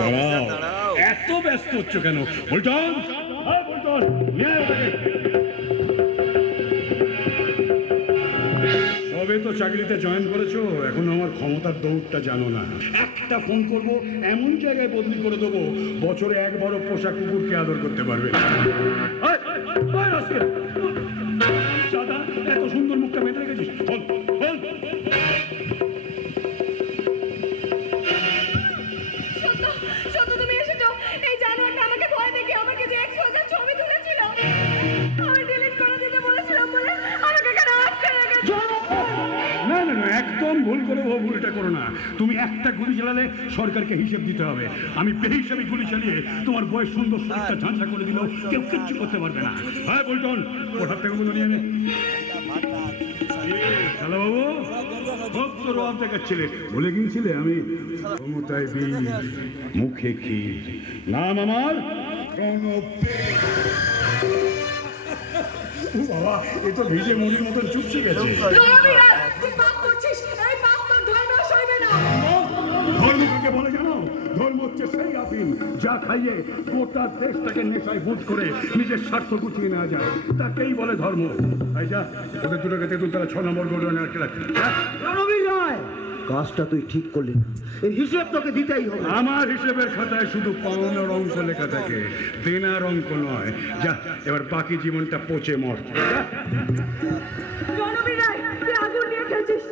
দাঁড়াও, এত ব্যস্ত হচ্ছ কেন? বলটন, বলটন, নিয়ে আয় ওটাকে। সবে তো চাকরিতে জয়েন করেছো, এখন আমার ক্ষমতার দৌড়টা জানো না। একটা ফোন করব, এমন জায়গায় বদলি করে দেবো, বছরে একবারও পোষা কুকুরকে আদর করতে পারবে। দাদা, এত সুন্দর মুখটা বেঁধে রেখেছিস, বল বল। সত্য তুমি এসেছো। এই জানোয়ারটা আমাকে ভয় দেখে আমাকে যে এক্সপোজার ছবি তুলেছিল, আমি ডিলিট করে দিতে বলেছিলাম বলে আমাকে এখানে আটকে রেখেছো। না না না, একদম ভুল করে ও ভুলটা করো না। তুমি একটা গুলি চালালে সরকারকে হিসেব দিতে হবে। আমি বেহিসাবি গুলি চালিয়ে তোমার বয়স সুন্দর শরীরটা ঝাঁঝা করে দিলেও কেউ কিচ্ছু করতে পারবে না। হ্যাঁ বলটন, ওঠার থেকে গুলো নিয়ে নে। হ্যালো বাবু, খুব তো রব দেখাচ্ছিলে, ভুলে গিয়েছিলে আমি ক্ষমতায় বীর, মুখে ক্ষীর, নাম আমার প্রণব। বাবা, এ তো ভিজে মুড়ির মতন চুপসে গেছে। ধর্মকে বলে জানো, ধর্ম হচ্ছে সেই আফিম যা খাইয়ে গোটা দেশটাকে নেশায় বুট করে নিজের স্বার্থ গুছিয়ে নেওয়া যায়, তাকেই বলে ধর্ম। তাই যা, ওদের দুটোকে তেতুল তারা 6 নম্বর গোডাউনে আটকে রাখি। কাজটা তুই ঠিক করলি না, এই হিসেব তোকে দিতেই হবে। আমার হিসেবের খাতায় শুধু পাওনার অঙ্ক লেখা থাকে, দেনার অঙ্ক নয়। যা, এবার বাকি জীবনটা পচে মর। রণবীর রায়, তুই আগুন নিয়ে খেলছিস।